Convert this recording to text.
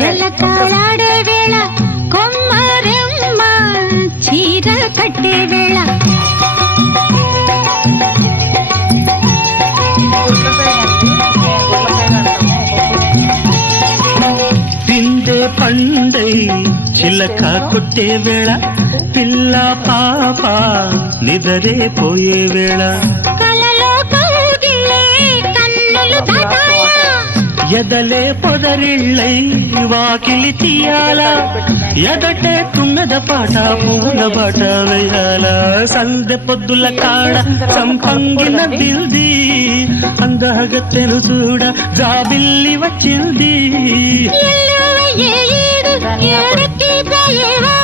జలకాలాడే వేళ కొమ్మరెమ్మ చీర కట్టే వేళ పిండే పండై చిలక కొట్టే వేళ పిల్ల పాప నిదరే పోయే వేళ కలలో కౌగిలే కన్నులు దాటాల ఎదలే పొదరిళ్ళై వాకిలి తీయాల ఎదటే తుమ్మెద పాట పూల బాట వేయాల సందె పొద్దుల కాడ సంపంగిన బిల్ది అందగత్తెను చూడ జాబిల్లి వచ్చింది ఏడు ఏడుకి దయవా